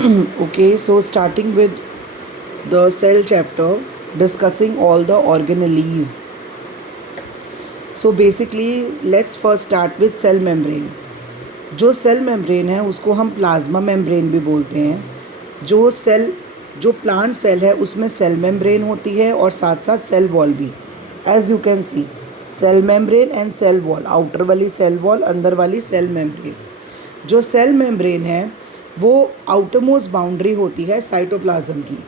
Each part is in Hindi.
Okay, so starting with the cell chapter, discussing all the organelles. So basically, let's first start with cell membrane. जो सेल मेम्ब्रेन है उसको हम प्लाज्मा मेम्ब्रेन भी बोलते हैं। जो प्लांट सेल है उसमें सेल मेम्ब्रेन होती है और साथ साथ सेल वॉल भी। As you can see, cell membrane and cell wall, outer वाली सेल वॉल, अंदर वाली सेल मेम्ब्रेन। जो सेल मेम्ब्रेन है वो आउटर मोस्ट बाउंड्री होती है साइटोप्लाज्म की।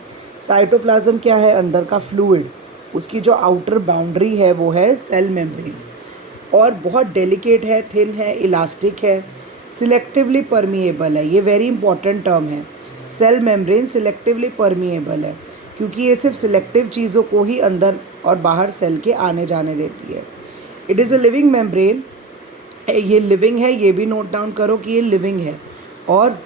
साइटोप्लाज्म क्या है? अंदर का फ्लूइड। उसकी जो आउटर बाउंड्री है वो है सेल मेम्ब्रेन, और बहुत डेलिकेट है, थिन है, इलास्टिक है, सिलेक्टिवली परमिएबल है। ये वेरी इंपॉर्टेंट टर्म है। सेल मेम्ब्रेन सिलेक्टिवली परमिएबल है क्योंकि ये सिर्फ सिलेक्टिव चीज़ों को ही अंदर और बाहर सेल के आने जाने देती है। It is a living membrane. ये लिविंग है, ये भी नोट डाउन करो कि ये लिविंग है। और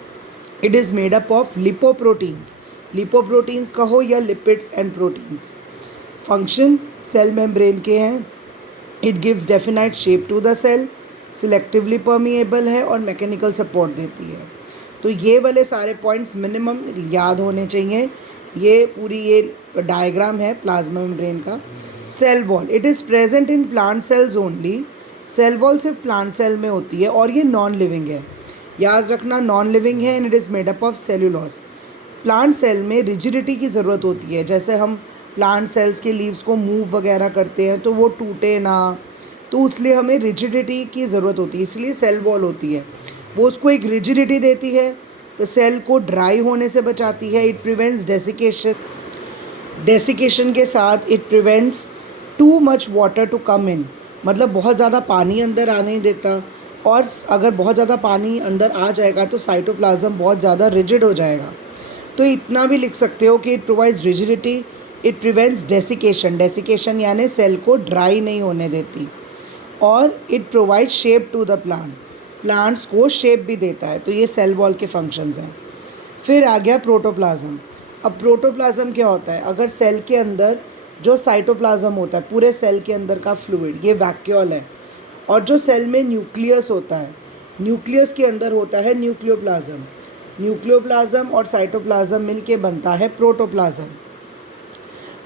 it is made up of lipoproteins. Lipoproteins कहो या lipids and proteins. Function cell membrane के हैं, it gives definite shape to the cell, selectively permeable है और मैकेनिकल सपोर्ट देती है। तो ये वाले सारे पॉइंट्स मिनिमम याद होने चाहिए। ये डायग्राम है प्लाज्मा मेम्ब्रेन का। Cell wall, it is present in plant cells only. Cell wall सिर्फ प्लांट सेल में होती है और ये नॉन लिविंग है। याद रखना, नॉन लिविंग है and it is made up of cellulose. Plant cell में रिजिडिटी की ज़रूरत होती है। जैसे हम प्लांट सेल्स के लीव्स को मूव वगैरह करते हैं तो वो टूटे ना, तो इसलिए हमें रिजिडिटी की ज़रूरत होती है, इसलिए सेल वॉल होती है। वो उसको एक रिजिडिटी देती है, तो सेल को ड्राई होने से बचाती है। It prevents desiccation. डेसिकेशन के साथ it prevents too much water to come in, मतलब बहुत ज़्यादा पानी अंदर आने नहीं देता। और अगर बहुत ज़्यादा पानी अंदर आ जाएगा तो साइटोप्लाज्म बहुत ज़्यादा रिजिड हो जाएगा। तो इतना भी लिख सकते हो कि it provides rigidity, it prevents desiccation. Desiccation यानी सेल को ड्राई नहीं होने देती। और it provide shape to the plant, plants को शेप भी देता है। तो ये सेल वॉल के फंक्शंस हैं। फिर आ गया प्रोटोप्लाज्म। अब प्रोटोप्लाज्म क्या होता है? अगर सेल के अंदर जो साइटोप्लाज्म होता है, पूरे सेल के अंदर का फ्लूइड, ये वैक्यूल है। और जो सेल में न्यूक्लियस होता है, न्यूक्लियस के अंदर होता है न्यूक्लियोप्लाज्म। न्यूक्लियोप्लाज्म और साइटोप्लाज्म मिलके बनता है प्रोटोप्लाज्म।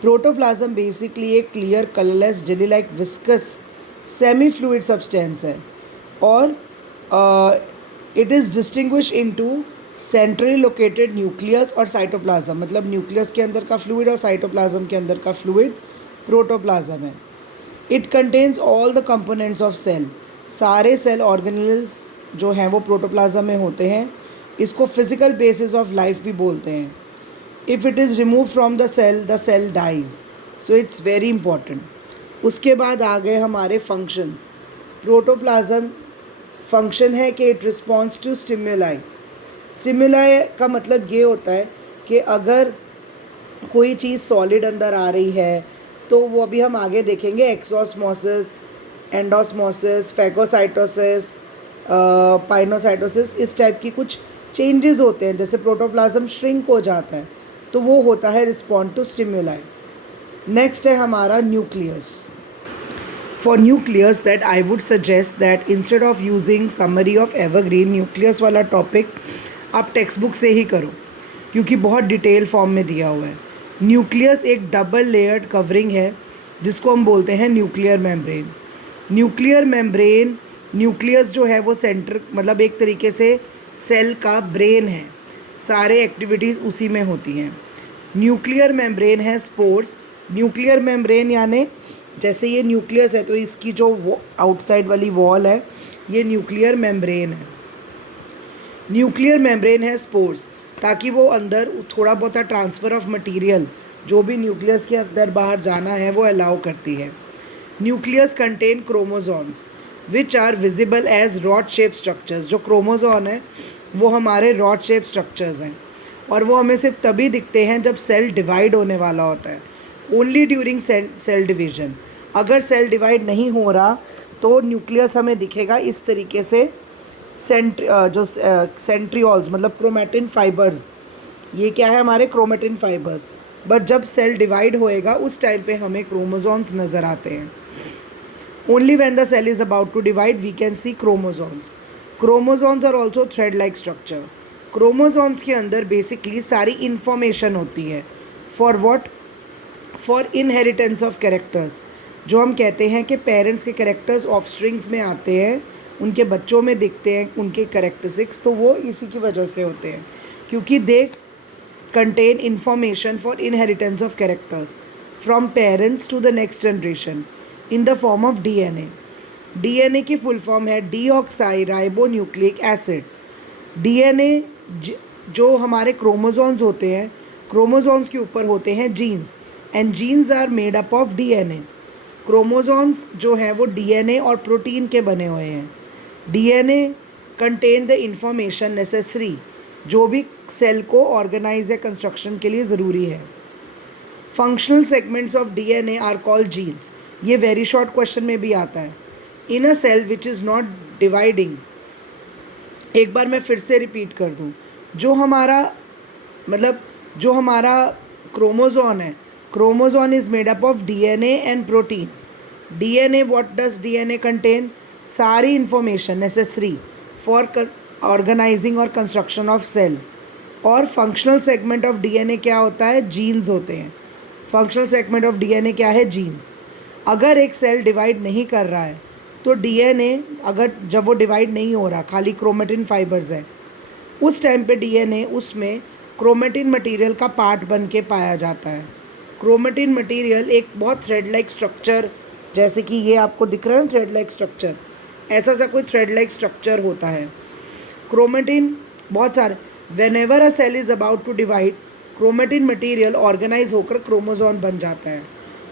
प्रोटोप्लाज्म बेसिकली एक clear colourless jelly like viscous semi fluid substance है। और it is distinguish into centrally located nucleus और साइटोप्लाज्म, मतलब न्यूक्लियस के अंदर का फ्लूइड और साइटोप्लाज्म के अंदर का फ्लूइड प्रोटोप्लाज्म है। It contains all the components of cell. सारे सेल ऑर्गेनेल्स जो हैं वो प्रोटोप्लाज्म में होते हैं। इसको फिजिकल बेसिस ऑफ लाइफ भी बोलते हैं। If it is remove from the cell dies. So it's very important. उसके बाद आ गए हमारे फंक्शंस। प्रोटोप्लाज्म फंक्शन है कि it responds to stimuli. Stimuli का मतलब ये होता है कि अगर कोई चीज़ सॉलिड अंदर आ रही है तो वो अभी हम आगे देखेंगे, एक्सोस्मोसिस, एंडोस्मोसिस, फैगोसाइटोसिस, पाइनोसाइटोसिस, इस टाइप की कुछ चेंजेस होते हैं। जैसे प्रोटोप्लाज्म श्रिंक हो जाता है तो वो होता है रिस्पॉन्ड टू स्टिमुलाई। नेक्स्ट है हमारा nucleus. For nucleus that I would suggest that instead of using summary of evergreen, nucleus वाला टॉपिक आप टेक्स्ट बुक से ही करो क्योंकि बहुत डिटेल फॉर्म में दिया हुआ है। न्यूक्लियस एक डबल लेयर्ड कवरिंग है जिसको हम बोलते हैं nuclear membrane. Nuclear membrane, nucleus जो है वो सेंटर, मतलब एक तरीके से सेल का ब्रेन है। सारे एक्टिविटीज़ उसी में होती हैं। न्यूक्लियर मेम्ब्रेन है स्पोर्स। न्यूक्लियर मेम्ब्रेन यानी जैसे ये न्यूक्लियस है तो इसकी जो आउटसाइड वाली वॉल है ये न्यूक्लियर मेम्ब्रेन है। न्यूक्लियर मेम्ब्रेन है स्पोर्स, ताकि वो अंदर थोड़ा बहुत ट्रांसफ़र ऑफ मटेरियल जो भी न्यूक्लियस के अंदर बाहर जाना है वो अलाउ करती है। Nucleus contain chromosomes which are visible as rod shape structures. जो क्रोमोसोम है वो हमारे रॉड शेप स्ट्रक्चर्स हैं और वो हमें सिर्फ तभी दिखते हैं जब सेल डिवाइड होने वाला होता है। Only during cell division. अगर सेल डिवाइड नहीं हो रहा तो न्यूक्लियस हमें दिखेगा इस तरीके से। सेंट्रियोल्स मतलब क्रोमेटिन फाइबर्स, ये क्या है? हमारे क्रोमेटिन फाइबर्स। बट जब सेल डिवाइड होएगा उस टाइम पे हमें क्रोमोसोम्स नज़र आते हैं। Only when the cell is about to divide we can see chromosomes. Chromosomes are also thread like structure. Chromosomes के अंदर बेसिकली सारी इंफॉर्मेशन होती है for what, for inheritance of characters. जो हम कहते हैं कि पेरेंट्स के कैरेक्टर्स ऑफस्प्रिंग्स में आते हैं, उनके बच्चों में दिखते हैं उनके कैरेक्टरिस्टिक्स, तो वो इसी की वजह से होते हैं क्योंकि they contain information for inheritance of characters from parents to the next generation in the form of DNA. DNA की फुल फॉर्म है deoxyribonucleic acid. DNA जो हमारे क्रोमोसोम्स होते हैं, क्रोमोसोम्स के ऊपर होते हैं genes, and genes are made up of DNA. Chromosomes जो हैं वो डीएनए और प्रोटीन के बने हुए हैं। DNA contain the information necessary, जो भी सेल को ऑर्गेनाइज या कंस्ट्रक्शन के लिए ज़रूरी है। Functional segments of DNA are called genes. ये वेरी शॉर्ट क्वेश्चन में भी आता है। In a cell which is not dividing, एक बार मैं फिर से रिपीट कर दूं, जो हमारा क्रोमोसोम है, chromosome is made up of DNA and protein. DNA, what does DNA contain? सारी इंफॉर्मेशन नेसेसरी फॉर ऑर्गेनाइजिंग और कंस्ट्रक्शन ऑफ सेल। और फंक्शनल सेगमेंट ऑफ डीएनए क्या होता है? जीन्स होते हैं। फंक्शनल सेगमेंट ऑफ डीएनए क्या है? जीन्स। अगर एक सेल डिवाइड नहीं कर रहा है तो डीएनए, अगर जब वो डिवाइड नहीं हो रहा, खाली क्रोमेटिन फाइबर्स है, उस टाइम पे डीएनए उसमें क्रोमेटिन मटेरियल का पार्ट बन के पाया जाता है। क्रोमेटिन मटेरियल एक बहुत थ्रेड लाइक स्ट्रक्चर, जैसे कि ये आपको दिख रहा है ना थ्रेड लाइक स्ट्रक्चर, ऐसा सा कोई थ्रेड लाइक स्ट्रक्चर होता है। क्रोमेटिन बहुत सारे, whenever a cell is about to divide, chromatin material organise होकर क्रोमोसोम बन जाता है।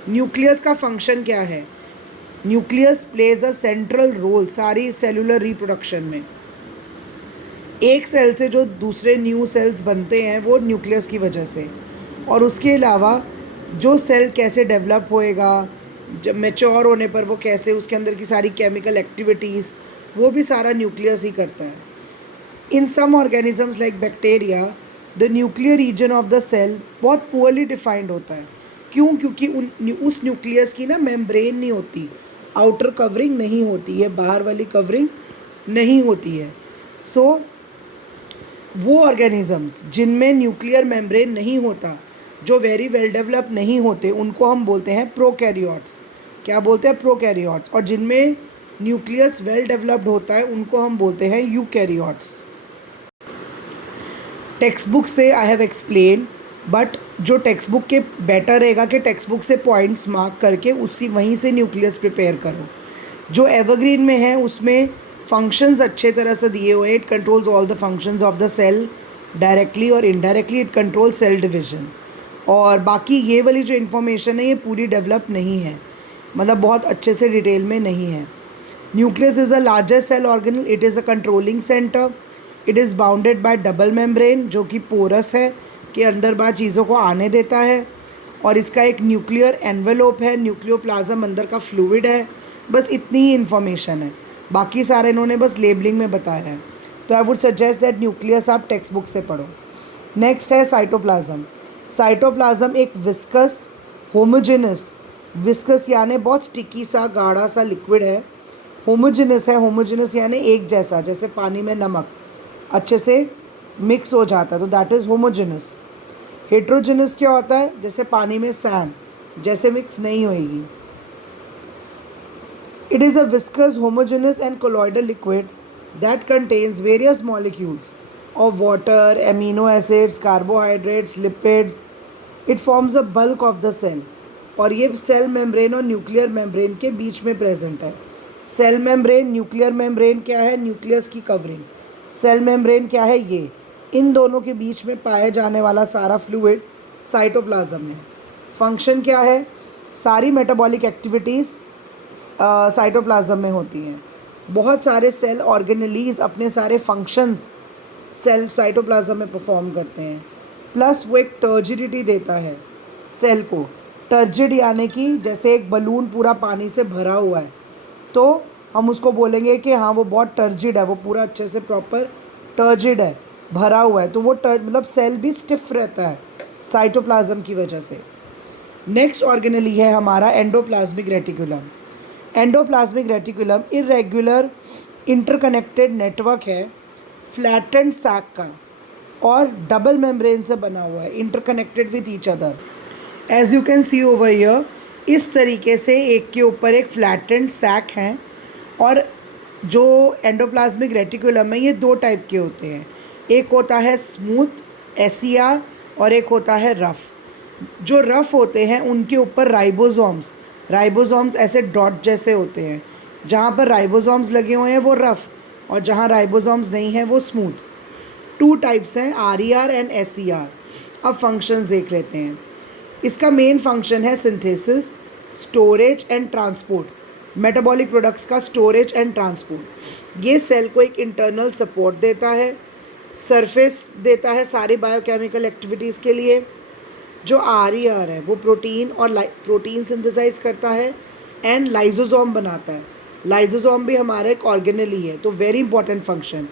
न्यूक्लियस का फंक्शन क्या है? Nucleus plays a central role सारी सेलुलर रिप्रोडक्शन में। एक सेल से जो दूसरे न्यू सेल्स बनते हैं वो न्यूक्लियस की वजह से, और उसके अलावा जो सेल कैसे डेवलप होएगा, जब मैच्योर होने पर वो कैसे, उसके अंदर की सारी केमिकल एक्टिविटीज़, वो भी सारा न्यूक्लियस ही करता है। In some organisms like bacteria, the nuclear region of the cell बहुत पुअरली डिफाइंड होता है। क्यों? क्योंकि उस न्यूक्लियस की ना मेम्ब्रेन नहीं होती, आउटर कवरिंग नहीं होती है, बाहर वाली कवरिंग नहीं होती है। सो वो ऑर्गेनिजम्स जिनमें न्यूक्लियर मेम्ब्रेन नहीं होता, जो वेरी वेल डेवलप नहीं होते, उनको हम बोलते हैं प्रोकैरियोट्स। क्या बोलते हैं? प्रोकैरियोट्स। और जिनमें न्यूक्लियस वेल डेवलप्ड होता है उनको हम बोलते हैं यूकैरियोट्स। टेक्स्ट बुक से आई हैव एक्सप्लेन, बट जो टेक्स्ट बुक के बेटर रहेगा कि टेक्स्ट बुक से पॉइंट्स मार्क करके उसी वहीं से न्यूक्लियस प्रिपेयर करो। जो एवरग्रीन में है उसमें फंक्शंस अच्छे तरह से दिए हुए हैं। It controls all the functions of the cell directly और indirectly. It control cell division. और बाकी ये वाली जो इन्फॉर्मेशन है ये पूरी डेवलप नहीं है, मतलब बहुत अच्छे से डिटेल में नहीं है। Nucleus is a largest cell organelle. It is a controlling centre. It is bounded by double membrane, जो कि पोरस है, के अंदर बाहर चीज़ों को आने देता है। और इसका एक न्यूक्लियर एनवेलोप है, न्यूक्लियोप्लाज्म अंदर का फ्लूइड है। बस इतनी ही इन्फॉर्मेशन है, बाकी सारे इन्होंने बस लेबलिंग में बताया है। तो I would suggest that nucleus आप टेक्स्ट बुक से पढ़ो। नेक्स्ट है साइटोप्लाज्म। साइटोप्लाज्म एक विस्कस होमोजेनस, विस्कस यानी बहुत स्टिकी सा गाढ़ा सा लिक्विड है। होमोजेनस है, होमोजेनस यानी एक जैसा, जैसे पानी में नमक अच्छे से मिक्स हो जाता है, तो दैट इज़ होमोजेनस। हेट्रोजेनस क्या होता है? जैसे पानी में सैंड, जैसे मिक्स नहीं होएगी। It is a viscous homogeneous and colloidal liquid that contains various molecules of water, amino acids, carbohydrates, lipids. It forms a bulk of the cell. और ये सेल मेम्ब्रेन और न्यूक्लियर मेम्ब्रेन के बीच में प्रेजेंट है। सेल मेम्ब्रेन, न्यूक्लियर मेम्ब्रेन क्या है? न्यूक्लियस की कवरिंग। सेल मेम्ब्रेन क्या है? ये। इन दोनों के बीच में पाए जाने वाला सारा फ्लूइड साइटोप्लाज्म है। फंक्शन क्या है? सारी मेटाबॉलिक एक्टिविटीज़ साइटोप्लाज्म में होती हैं। बहुत सारे सेल ऑर्गेनेलीज अपने सारे फंक्शंस सेल साइटोप्लाज्म में परफॉर्म करते हैं। प्लस वो एक टर्जिडिटी देता है सेल को। टर्जिड यानी कि जैसे एक बलून पूरा पानी से भरा हुआ है, तो हम उसको बोलेंगे कि हाँ वो बहुत टर्जिड है, वो पूरा अच्छे से प्रॉपर टर्जिड है, भरा हुआ है। तो वो मतलब सेल भी स्टिफ रहता है साइटोप्लाज्म की वजह से। नेक्स्ट ऑर्गेनेली है हमारा endoplasmic reticulum. Endoplasmic reticulum irregular interconnected network है फ्लैटेंड सैक का। और डबल मेम्ब्रेन से बना हुआ है, interconnected with each other. As you can see over here, इस तरीके से एक के ऊपर एक फ्लैटेंड सैक हैं। और जो एंडोप्लाज्मिक रेटिकुलम है ये दो टाइप के होते हैं, एक होता है स्मूथ एसईआर और एक होता है रफ़। जो रफ़ होते हैं उनके ऊपर राइबोसोम्स ऐसे डॉट जैसे होते हैं। जहाँ पर राइबोसोम्स लगे हुए हैं वो रफ़, और जहाँ राइबोसोम्स नहीं हैं वो स्मूथ। टू टाइप्स हैं, आरईआर एंड एसईआर। अब फंक्शंस देख लेते हैं। इसका मेन फंक्शन है synthesis, storage and transport, metabolic products का स्टोरेज एंड ट्रांसपोर्ट। ये सेल को एक इंटरनल सपोर्ट देता है, सरफेस देता है सारी बायोकेमिकल एक्टिविटीज़ के लिए। जो आरईआर है वो प्रोटीन और प्रोटीन सिंथेसाइज करता है एंड लाइजोसोम बनाता है। लाइजोसोम भी हमारा एक ऑर्गेनेल ही है, तो वेरी इंपॉर्टेंट फंक्शन।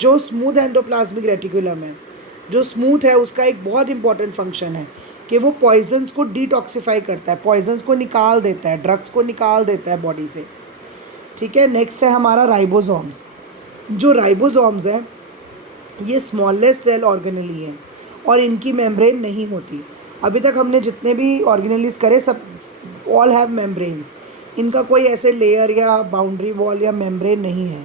जो स्मूथ एंडोप्लाज्मिक रेटिकुलम है, जो स्मूथ है, उसका एक बहुत इंपॉर्टेंट फंक्शन है कि वो पॉइजन्स को डिटॉक्सिफाई करता है, पॉइजन्स को निकाल देता है, ड्रग्स को निकाल देता है बॉडी से। ठीक है, नेक्स्ट है हमारा राइबोसोम्स। जो राइबोसोम्स हैं ये स्मॉलेस्ट सेल ऑर्गेनेली हैं और इनकी मेम्ब्रेन नहीं होती। अभी तक हमने जितने भी ऑर्गेनेलीज करे सब ऑल हैव मेम्ब्रेन्स। इनका कोई ऐसे लेयर या बाउंड्री वॉल या मेम्ब्रेन नहीं है।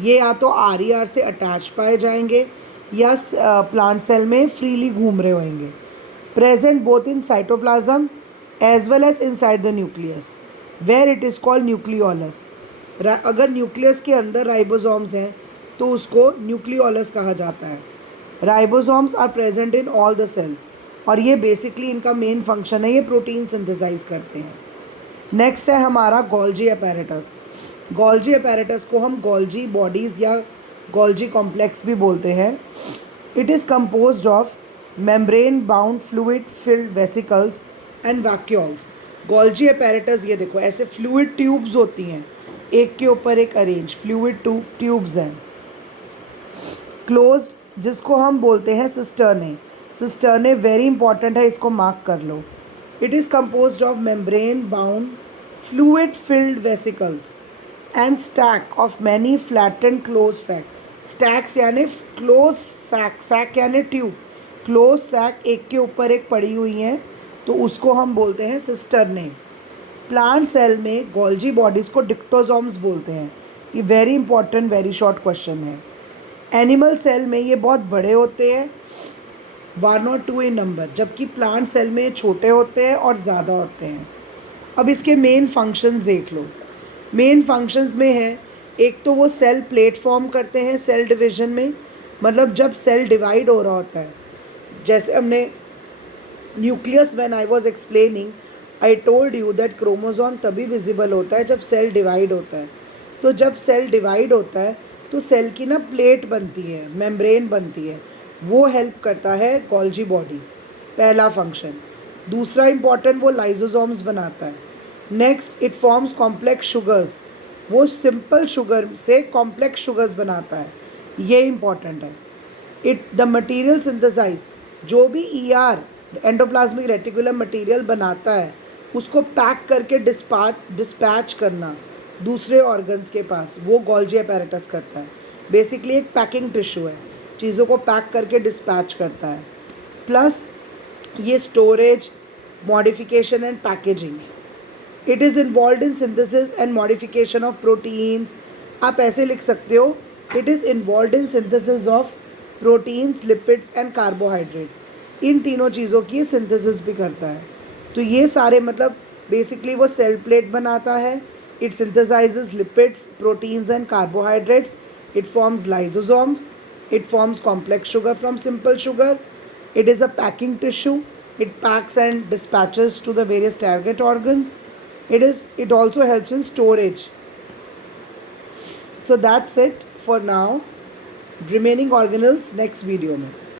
ये या तो आरईआर से अटैच पाए जाएंगे या प्लांट सेल में फ्रीली घूम रहे होंगे। Present both in cytoplasm as well as inside the nucleus where it is called nucleolus. अगर न्यूक्लियस के अंदर राइबोसोम्स हैं तो उसको न्यूक्लियोलस कहा जाता है। Ribosomes are present in all the cells और ये बेसिकली इनका मेन फंक्शन है, ये प्रोटीन सिंथेसाइज करते हैं। नेक्स्ट है हमारा गोल्जी अपैरेटस। गोल्जी अपैरेटस को हम गोल्जी बॉडीज़ या गोल्जी कॉम्प्लेक्स भी बोलते हैं। It is composed of membrane bound fluid filled vesicles and vacuoles. Golgi apparatus ये देखो ऐसे फ्लूइड ट्यूब्स होती हैं, एक के ऊपर एक अरेंज फ्लूइड ट्यूब्स हैं क्लोज्ड, जिसको हम बोलते हैं सिस्टर्ने। सिस्टर्ने वेरी इंपॉर्टेंट है, इसको मार्क कर लो। It is composed of membrane bound fluid filled vesicles and stack of many flattened close sac. Stacks यानी क्लोज सैक, सैक यानी ट्यूब, क्लोज सैक एक के ऊपर एक पड़ी हुई हैं, तो उसको हम बोलते हैं सिस्टर्ने। प्लांट सेल में गोल्जी बॉडीज़ को डिक्टोसोम्स बोलते हैं। ये very important very short question है। एनिमल सेल में ये बहुत बड़े होते हैं, 1 और 2 इन नंबर, जबकि प्लांट सेल में छोटे होते हैं और ज़्यादा होते हैं। अब इसके मेन फंक्शंस देख लो। मेन फंक्शंस में है, एक तो वो सेल प्लेट फॉर्म करते हैं सेल डिवीजन में, मतलब जब सेल डिवाइड हो रहा होता है। जैसे हमने nucleus when I was explaining I told you that chromosome तभी विजिबल होता है जब सेल डिवाइड होता है। तो जब सेल डिवाइड होता है तो सेल की ना प्लेट बनती है, मेम्ब्रेन बनती है, वो हेल्प करता है गोल्जी बॉडीज़, पहला फंक्शन। दूसरा इंपॉर्टेंट, वो लाइजोसोम्स बनाता है। Next, it forms complex sugars, वो सिंपल शुगर से कॉम्प्लेक्स शुगर्स बनाता है, ये इंपॉर्टेंट है। इट द मटेरियल सिंथेसाइज, जो भी ईआर एंडोप्लाज्मिक रेटिकुलम मटेरियल बनाता है उसको पैक करके डिस्पैच करना दूसरे ऑर्गन्स के पास, वो गोल्जी अपैरेटस करता है। बेसिकली एक पैकिंग टिश्यू है, चीज़ों को पैक करके डिस्पैच करता है। प्लस ये storage, modification and packaging. It is involve in synthesis and modification of proteins. आप ऐसे लिख सकते हो, it is involve in synthesis of proteins, lipids and carbohydrates. इन तीनों चीज़ों की सिंथेसिस भी करता है। तो ये सारे मतलब बेसिकली वो सेल प्लेट बनाता है। It synthesises lipids, proteins and carbohydrates. It forms lysosomes. It forms complex sugar from simple sugar. It is a packing tissue. It packs and dispatches to the various target organs. It also helps in storage. So that's it for now. Remaining organelles next video में.